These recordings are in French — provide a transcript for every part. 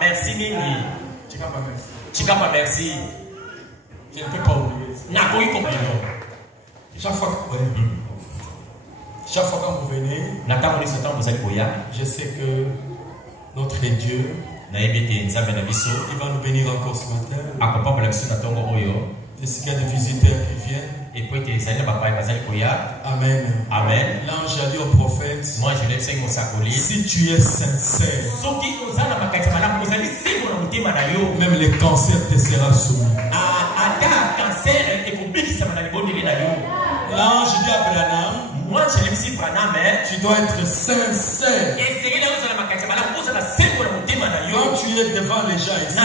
Merci Nini. Chikapa merci. Je ne peux pas oublier. Chaque fois quand vous venez, je sais que notre Dieu, il va nous bénir encore ce matin. Et s'il y a des visiteurs qui viennent, Amen. Amen. L'ange a dit au prophète, Moi je l'ai dit si tu es sincère, même le cancer te sera soumis. L'ange dit à Branham, moi je l'ai dit Branham, tu dois être sincère. Quand tu es devant les gens ici,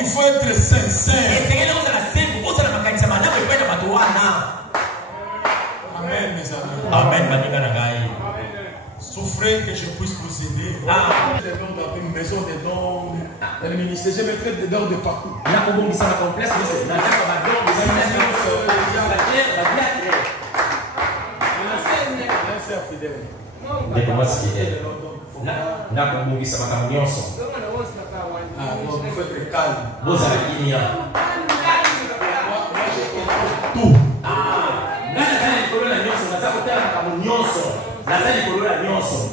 il faut être sincère. Amen, mes amis. Amen. Souffrez que je puisse vous aider. Des dons dans une maison, des dons dans le ministère. Je mettrai des dons de partout. Vous faites calme. Tout.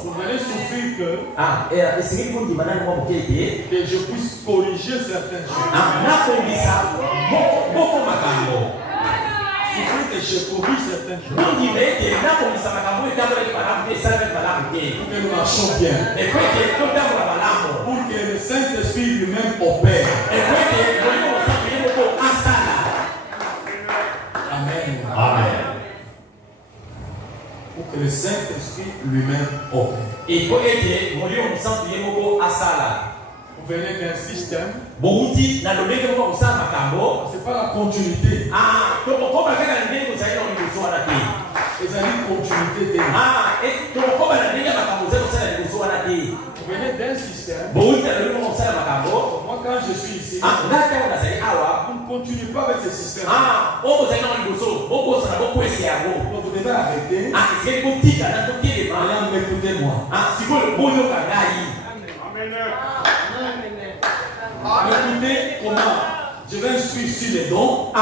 Vous allez souffrir que je puisse corriger certaines choses. Souffrir que je corrige certaines choses. Pour que nous marchions bien. Pour que le Saint-Esprit lui-même opère. Amen. Amen. Pour que le Saint-Esprit lui-même opère. Vous venez d'un système. C'est pas la continuité. Les amis, continuité de vous venez d'un système. Moi, quand je suis ici, on ne continue pas avec ce système. Vous devez arrêter. Maintenant, écoutez-moi. Écoutez comment je vais instruire sur les dons,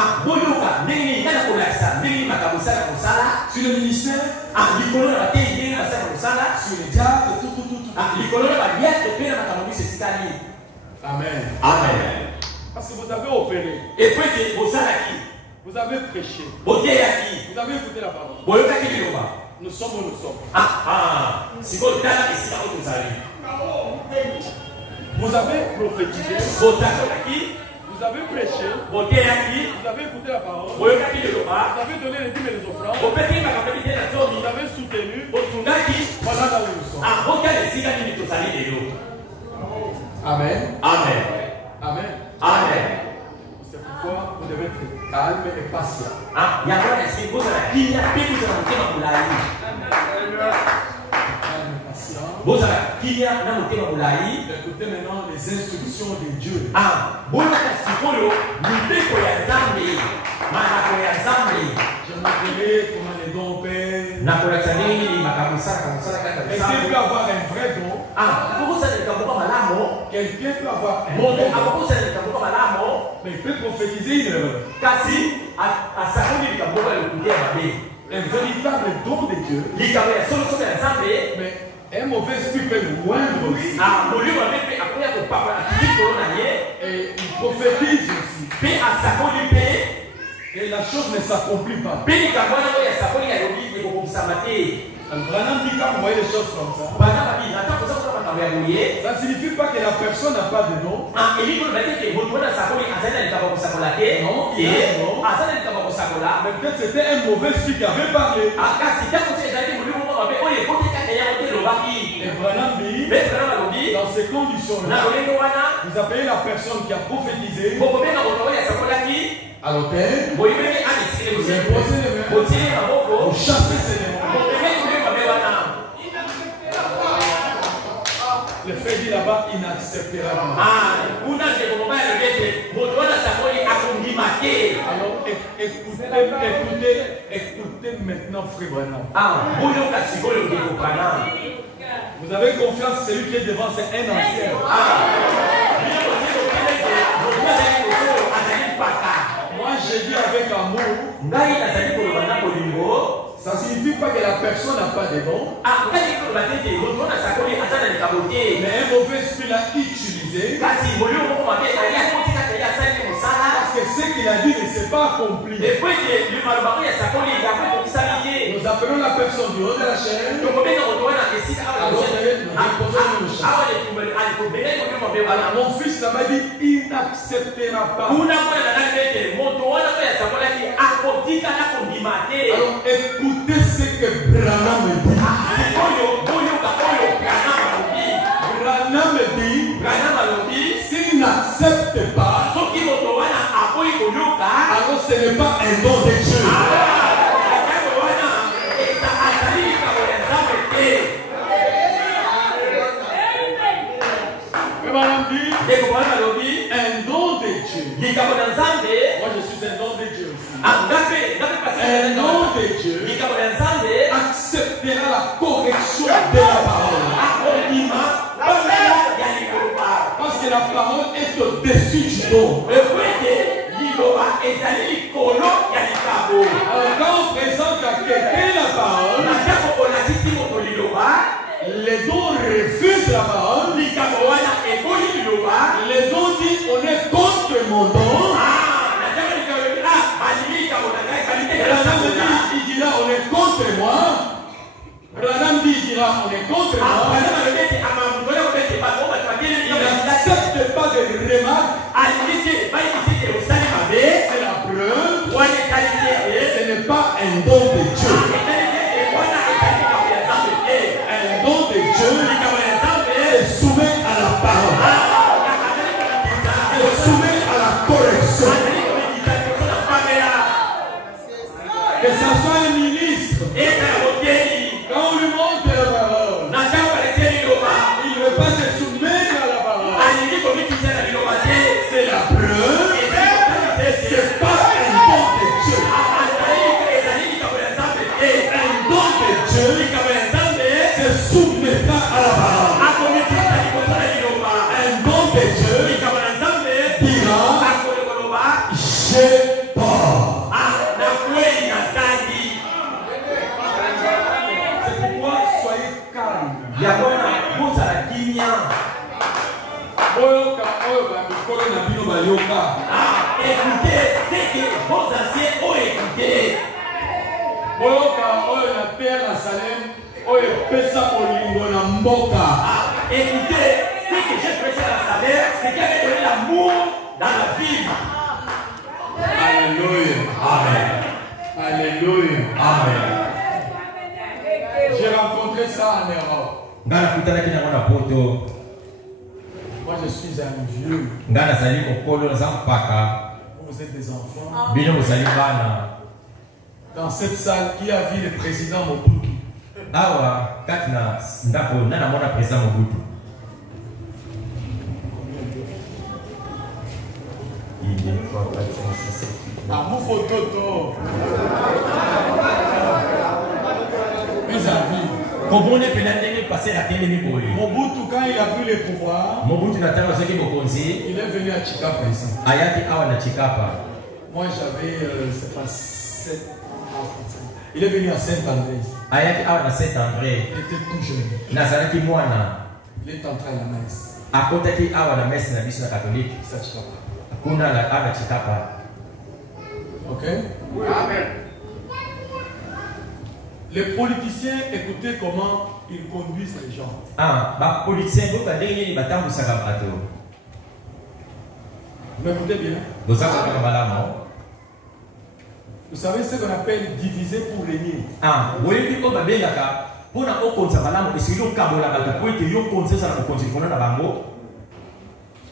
sur le ministère, sur les diacres, tout. Amen. Amen. Parce que vous avez opéré. Vous avez prêché. Vous avez écouté la parole. Nous sommes où nous sommes. Vous avez prophétisé. Vous avez prêché. Vous avez écouté la parole. Vous avez donné les dîmes et les offrandes. Vous avez soutenu. Voilà là où nous sommes. Amen. Amen. Amen. Amen. C'est pourquoi vous devez être calme et patient. Écoutez maintenant les instructions de Dieu. Je m'appelais comment les dons opèrent. Quelqu'un peut avoir un vrai don. Quelqu'un peut avoir un vrai don. Mais il peut prophétiser une erreur. Un véritable don de Dieu. Mais un mauvais esprit peut le moindre aussi. Et il prophétise aussi. Et la chose ne s'accomplit pas. Branham dit quand vous voyez les choses comme ça, ça ne signifie pas que la personne n'a pas de don. Non, il a un don. Mais peut-être c'était un mauvais esprit qui avait parlé. Et Branham dit, dans ces conditions-là, vous appelez la personne qui a prophétisé à l'hôtel, vous imposez les mains, vous chassez ces démons. Le fait dit là-bas, il n'acceptera pas. Alors écoutez maintenant, frère Branham. Vous avez confiance, celui qui est devant, c'est un ancien. Moi, je dis avec amour, ça ne signifie pas que la personne n'a pas de dons. Mais un mauvais esprit l'a utilisé. Parce que ce qu'il a dit ne s'est pas accompli. Nous appelons la personne du haut de la chaîne. Alors mon fils là-bas dit, il n'acceptera pas. Alors écoutez ce que Branham me dit. Branham me dit, s'il n'accepte pas, alors ce n'est pas un don de Dieu. Branham dit, un don de Dieu. Moi je suis un don de Dieu aussi. Un don de Dieu acceptera la correction de la parole. Parce que la parole est au-dessus du don. Alors quand on présente à quelqu'un la parole, les dons refusent la parole. Les dons disent on est contre mon don. Il dira on est contre moi. Branham dit il dira on est contre moi. Il n'accepte pas de remarques. C'est la preuve. Ce n'est pas un don de Dieu. Un don de Dieu est soumis à la parole. Est soumis à la correction. Que ça soit un ministre. Quand on lui montre la parole, il ne veut pas se soumettre à la parole. C'est la preuve. C'est pas un don de Dieu. Un don de Dieu se soumettra à la parole. Un don de Dieu dira j'ai peur. C'est pourquoi soyez calme. Écoutez ce que vos anciens ont écouté. Écoutez ce que j'ai prêché dans sa mère, c'est qui avait donné l'amour dans la ville. Alléluia. Amen. Alléluia. Amen. J'ai rencontré ça en Europe. Moi je suis un vieux. Vous êtes des enfants. Dans cette salle, qui a vu le président Mobutu? Mon photo. Mes amis. Mobutu, quand il a pris le pouvoir, il est venu à Chikapa ici. Moi j'avais, c'est pas 7 ans. Il est venu à Saint-André. Il était tout jeune. Il est entré à la messe. C'est Chikapa. Ok? Amen. Les politiciens, écoutez comment ils conduisent les gens. Vous m'écoutez bien? Vous savez ce qu'on appelle diviser pour régner.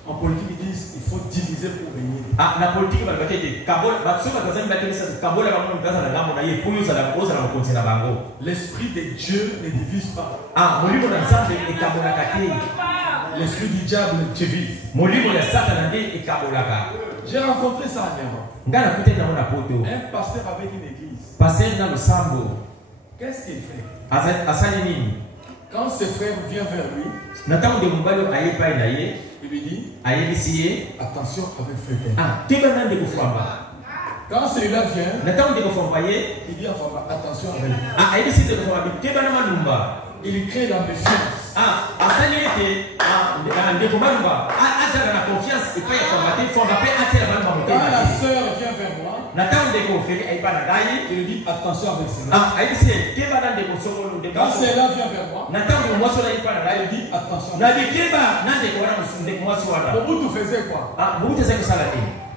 En politique, ils disent qu'il faut diviser pour régner. L'esprit de Dieu ne divise pas. L'esprit du diable divise. J'ai rencontré ça en Europe. Un pasteur avec une église. Qu'est-ce qu'il fait? Quand ses frères viennent vers lui, il lui dit attention avec frère. Quand celui-là vient, il dit attention avec lui. Il crée la méfiance. Quand la sœur vient vers moi, il lui dit attention avec cela. Quand celle-là vient vers moi, il dit attention. Mobutu faisait quoi?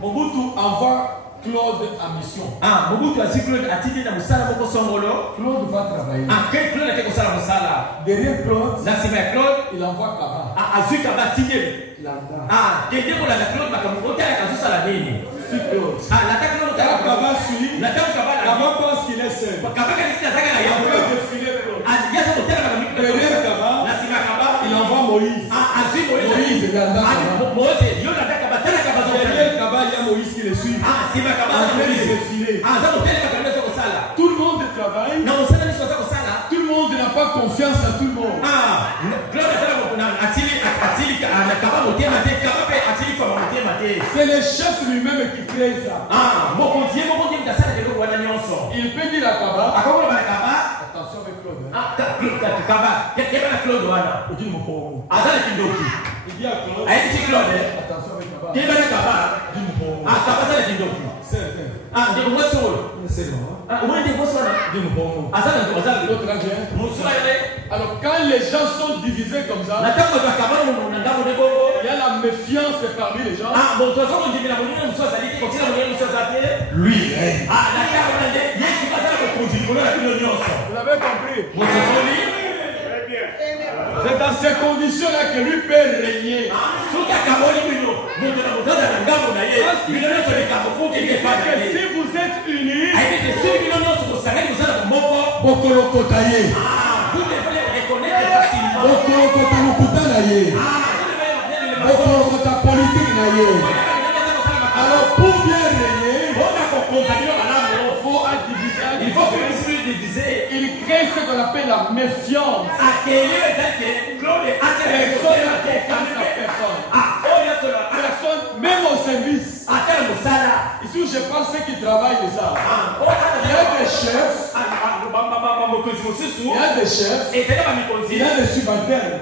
Mobutu envoie Claude à mission. Claude va travailler. Derrière Claude, il envoie Kaba. Kaba suit. Kaba pense qu'il est seul. Derrière Kaba, il envoie Moïse. Moïse est dans derrière Kaba, il y a Moïse qui le suit. Tout le monde travaille. Tout le monde n'a pas confiance à tout le monde. C'est le chef lui-même qui crée ça. Il peut dire à Kaba, attention avec Claude. Il dit à Claude, attention avec Kaba. Alors quand les gens sont divisés comme ça, il y a la méfiance parmi les gens. Lui règne. Vous l'avez compris? C'est dans ces conditions-là que lui peut régner. Si vous êtes unis, Bokolokotaye. Vous devez reconnaître facilement. Bokolokotaye. Bokolokota politique naye. Alors pour bien régner, il faut que il crée ce qu'on appelle la méfiance. Personne, même au service. Ici, je pense qu'ils travaillent déjà. Il y a des chefs. Il y a des chefs. Il y a des subalternes.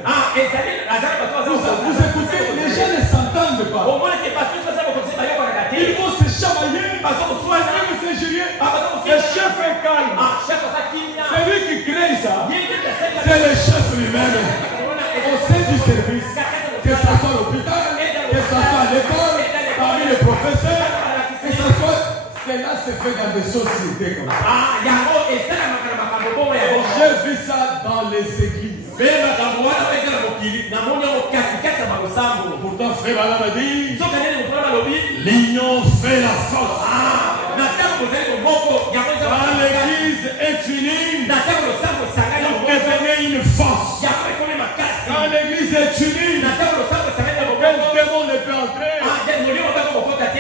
Vous écoutez, les gens ne s'entendent pas. Ils vont se chamailler. C'est Julien. Le chef est calme. C'est lui qui crée ça. C'est le chef lui-même. Au sein du service. Que ce soit l'hôpital, que ce soit à l'école, parmi les professeurs, que ce soit. Cela se fait dans des sociétés comme ça. J'ai vu ça dans les églises. Pourtant, frère Bala m'a dit, l'union fait la force. Quand l'église est unie, vous devenez une force. Quand l'église est unie, quel démon ne peut entrer.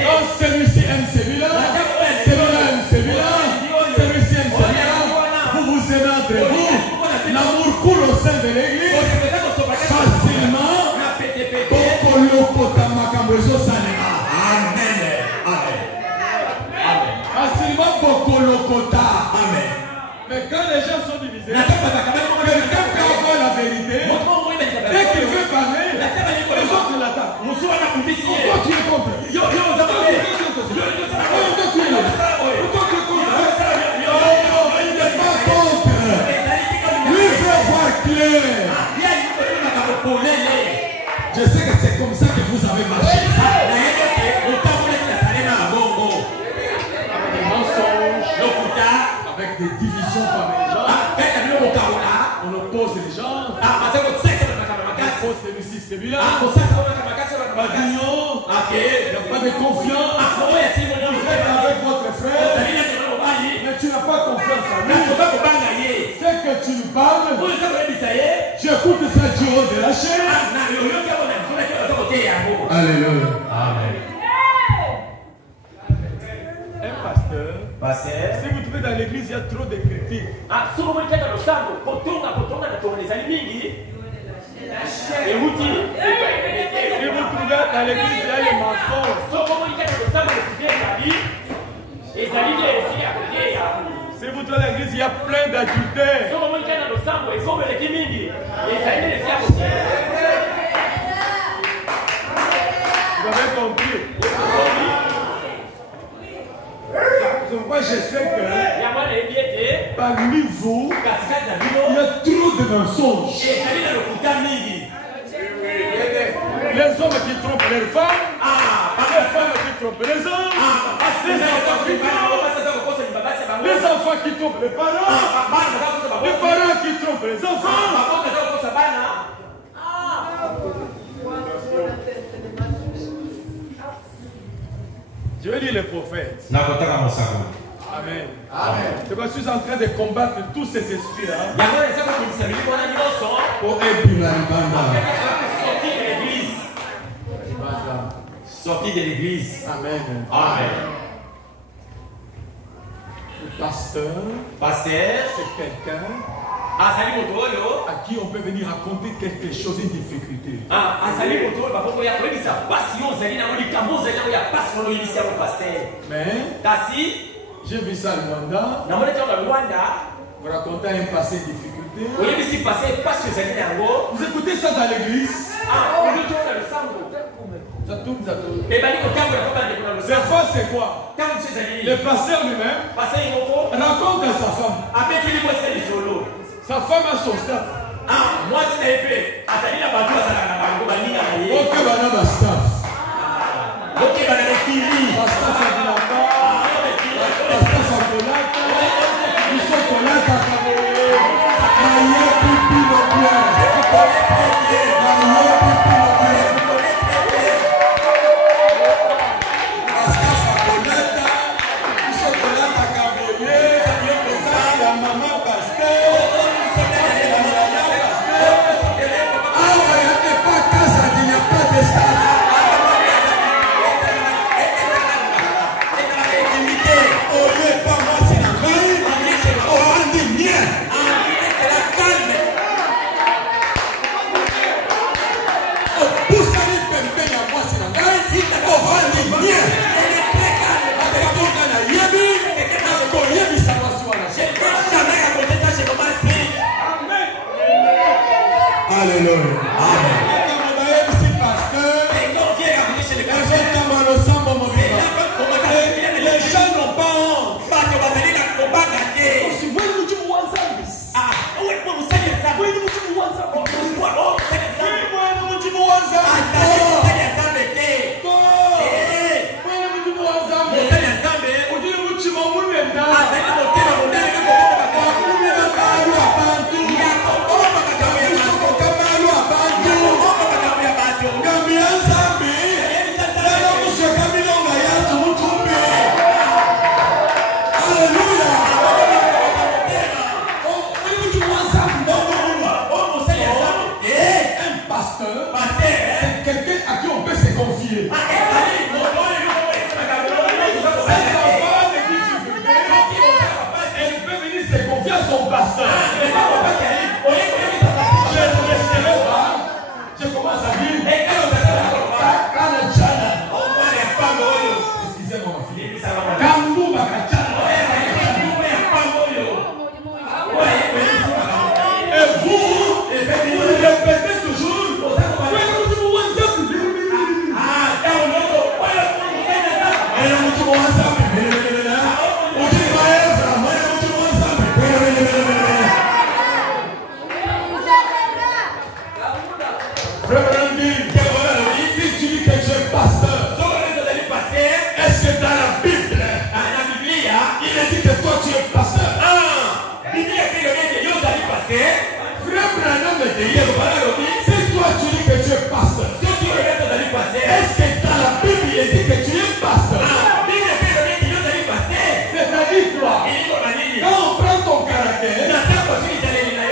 Quand celui-ci aime celui-là, celui-là aime celui-là, celui-ci aime celui-là, vous vous aimez entre vous, l'amour coule au sein de l'église, facilement, facilement, Amen. Mais quand les gens sont divisés, quelqu'un peut avoir la vérité, dès qu'il veut parler, les autres l'attaquent. Pourquoi tu es contre? Il n'est pas contre. Lui veut voir clair. Je sais que c'est comme ça que vous avez marché. Avec des mensonges, avec des divisions parmi les gens. On oppose les gens. On oppose celui-ci, celui-là. Pas d'union. Il n'y a pas de confiance. Vous êtes avec votre frère, mais tu n'as pas confiance en lui. C'est que tu nous parles. J'écoute ça du haut de la chaîne. Alléluia. Amen. Un pasteur, si vous trouvez dans l'église, il y a trop de critiques. Et vous dites, si vous trouvez dans l'église, il y a les mensonges. Si vous trouvez l'église, il y a plein d'adultères. Vous avez compris? Moi, je sais que parmi vous, il y a trop de mensonges. Les hommes qui trompent les femmes, les femmes qui trompent les hommes, les enfants qui trompent les parents qui trompent les enfants. Je vais lire les prophètes. Amen. Amen. Je suis en train de combattre tous ces esprits-là. Sorti de l'église. Amen. Amen. Le pasteur, c'est quelqu'un à qui on peut venir raconter quelque chose, une difficulté. Mais j'ai vu ça au Rwanda. Vous racontez un passé de difficulté. Vous écoutez ça dans l'église. Ça tourne. Des fois, c'est quoi? Le pasteur lui-même raconte à sa femme. Sa femme a son staff. Moi, je n'ai fait.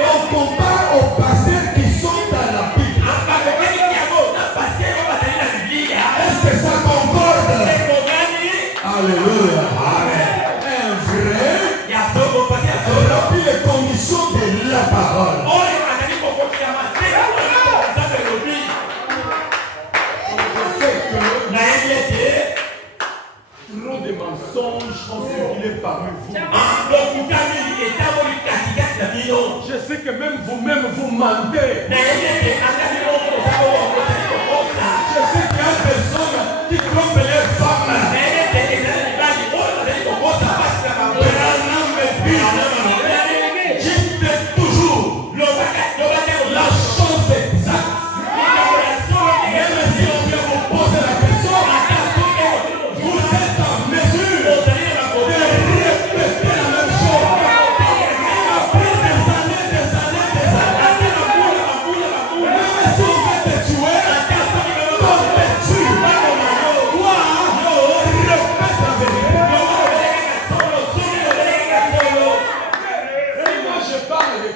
On compare aux pasteurs qui sont dans la Bible. sais qu'il y a des personnes qui trompent les femmes. Dites toujours la chose exacte. Même si on vient vous poser la question, vous êtes en mesure de répéter la même chose. Après des années, même si on veut te tuer, on te tue. Toi, répète la vérité. Si moi je parle de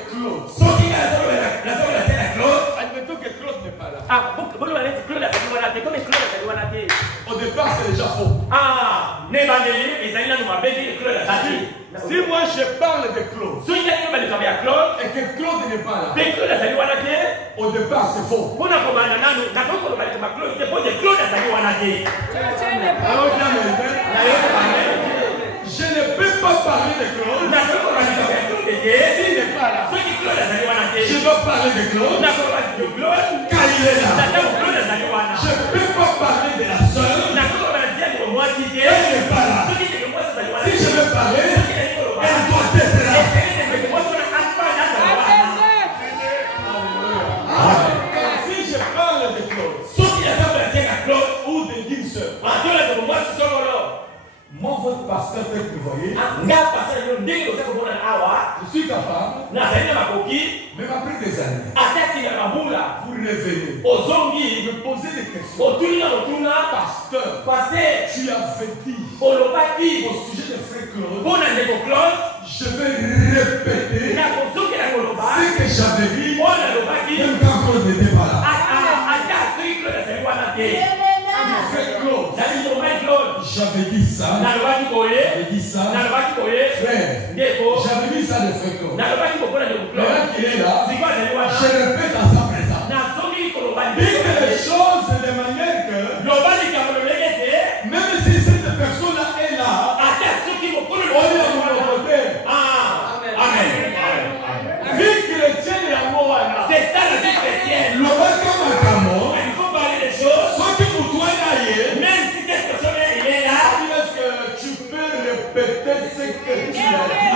Claude, admettons que Claude n'est pas là. Au départ, c'est déjà faux. Si moi je parle de Claude et que Claude n'est pas là, au départ, c'est faux. Alors, je ne peux pas parler de Claude. S'il n'est pas là, je dois parler de Claude quand il est là. Je ne peux pas parler de la sœur. Elle n'est pas là. Si je veux parler, elle doit être là. Si je parle de Claude ou de d'une sœur, moi, votre pasteur peut prévoyer. Je suis capable, même après des années, vous revenez, me poser des questions. Pasteur, tu avais dit au sujet de frère Claude, je vais répéter ce que j'avais dit, même quand Claude n'était pas là. Frère Claude, j'avais dit ça. J'avais dit ça. Frère, j'avais dit ça de frère Claude. Maintenant qu'il est là, je répète à sa présence. Dites les choses de manière que, même si cette personne-là est là, on est à mon côté. Amen. Vie chrétienne et amour. C'est ça la vie chrétienne. Le roi comme un camon. Il faut parler des choses. Soit que pour toi, même si cette personne est là, est-ce que tu peux répéter ce que tu as dit?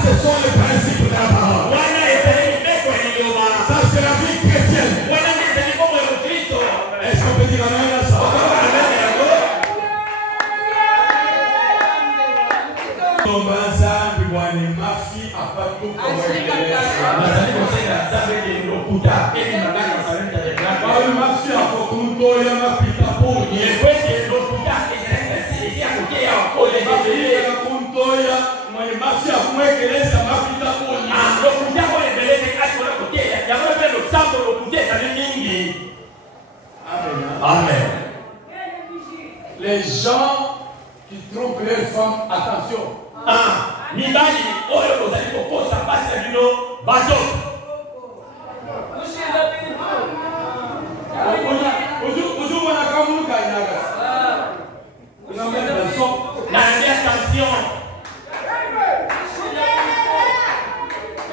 Ce sont les principes de la parole. Ça, c'est la vie chrétienne. Est-ce qu'on peut dire amen à ça? Ma fille a pas tout comme elle est. Ma fille a Amen. Les gens qui trompent leurs femmes, attention.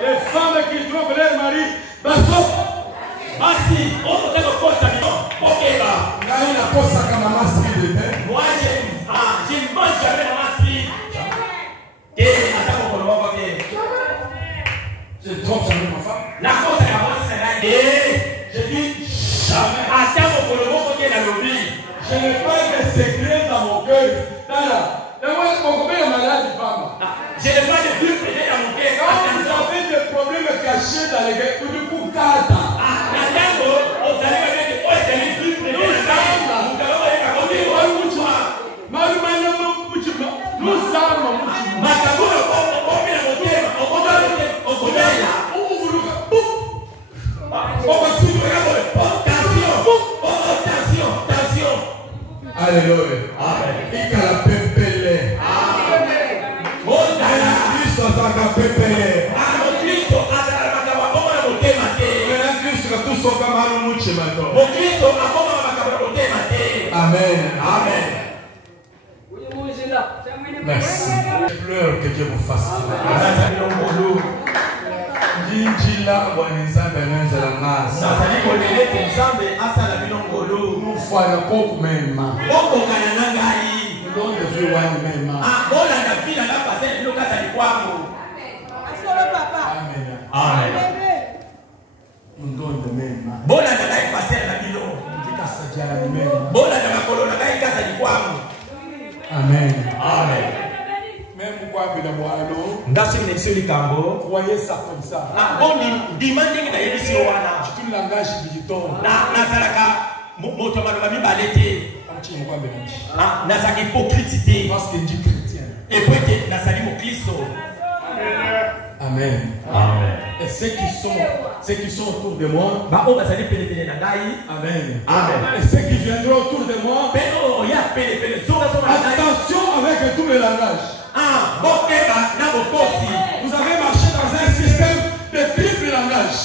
Les femmes qui trompent leur mari, moi, je ne mange jamais la masse. Je ne trompe jamais ma femme. La cause est la masse. Je dis jamais. Je n'ai pas de secret dans mon cœur. Je n'ai pas de but privé dans mon cœur. Quand vous avez des problèmes cachés dans les gars, vous pouvez kata. Alléluia. Amen. Amen. Amen. Merci. Je pleure que Dieu vous fasse. Amen. Amen. Même quoi que croyez ça comme ça. C'est un langage digital. Parce qu'il dit chrétien. Amen. Amen. Et ceux qui sont autour de moi. Amen. Amen. Et ceux qui viendront autour de moi. Attention avec tous les langages. Vous avez marché dans un système de triple langage.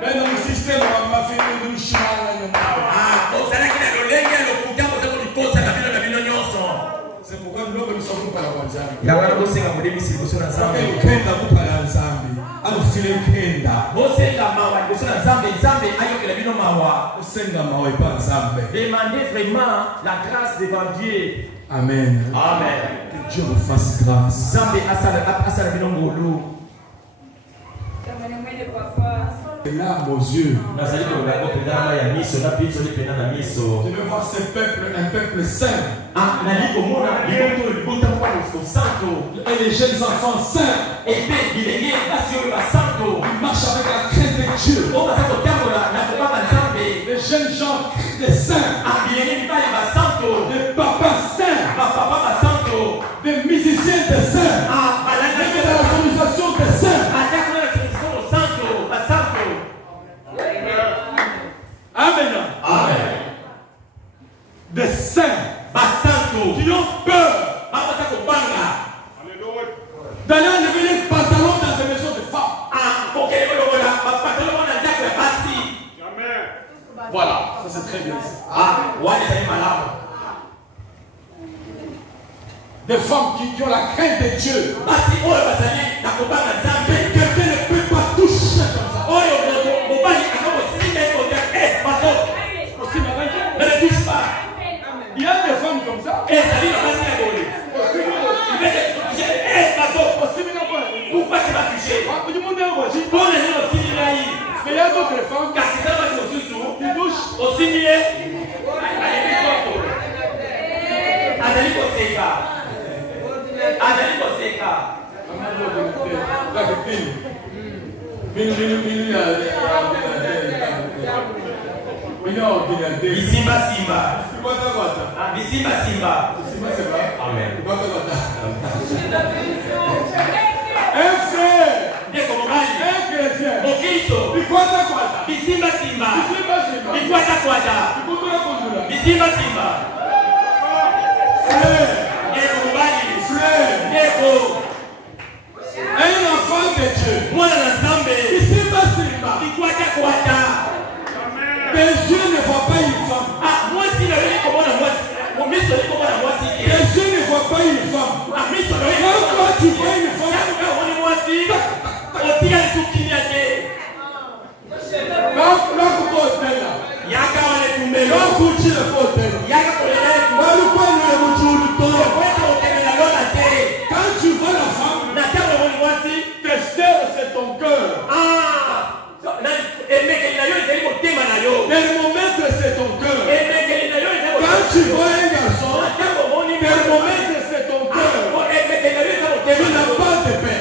Mais dans le système, on va faire une c'est pourquoi nous ne sommes pas demandez vraiment la grâce devant Dieu. Amen. Amen. Que Dieu vous fasse grâce. Là, aux yeux. Je veux voir ce peuple, un peuple saint. Et les jeunes enfants saints. Ils marchent avec la crainte de Dieu. Les jeunes gens des saints. Des papas saints. Des musiciens des saints. Des de la organisation des saints. Amen. Amen. Des saints qui ont peur d'aller enlever les pantalons dans des maisons de femmes. Voilà, ça c'est très bien. Des femmes qui ont la crainte de Dieu. Quelqu'un ne peut pas toucher comme ça. Ne le touche pas. Il y a des femmes comme ça. Pourquoi tu vas toucher? Mais il y a d'autres femmes qui touchent aussi mieux. Bisimba Simba. Bisimba Simba. Amen. Un frère. Un chrétien. Bisimba Simba. Bisimba Simba. Un enfant de Dieu. Bisimba Simba. Les yeux ne voient pas une femme. Les yeux ne voient pas une femme. Quand toi tu vois une femme, quand tu vois la femme, tester c'est ton cœur. Thermomètre c'est ton cœur. Quand tu vois un garçon, thermomètre c'est ton cœur. Tu n'as pas de paix.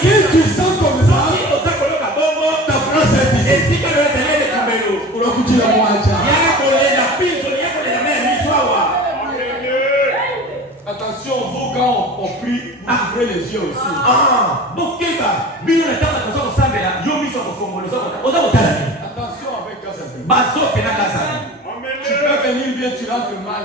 Si tu sens comme ça, ta phrase est difficile. Attention, vous quand on prie, vous ouvrez les yeux aussi. Attention avec Kassabé. Tu peux venir bien, tu rentres mal.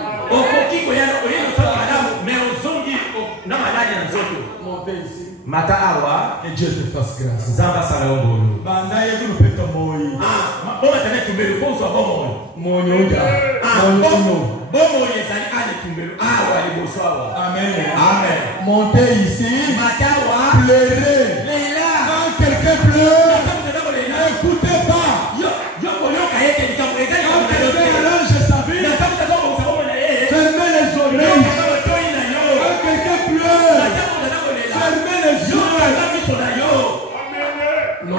Montez ici. Mata awa. Et Dieu te fasse grâce. Zamba salabolo. Bandaye que nous pétons moi. Bon maintenant tu me le poses à bon. Mon yoga. Bon yezali ale tumbelo. Awa le bosoa. Amen. Amen. Montez ici. Mata awa. Pleurez. Leila. Quand quelqu'un pleure, n'écoutez pas. Quand quelqu'un arrange sa vie, fermez les oreilles. Quand quelqu'un pleure, fermez les yeux. Non,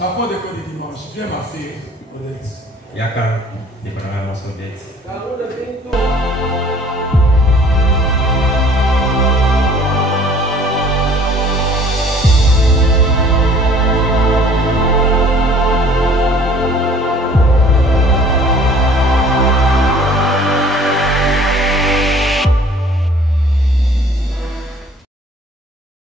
Rapport d'école de dimanche. Viens ma fille. Yaka, c'est pas la mention d'être.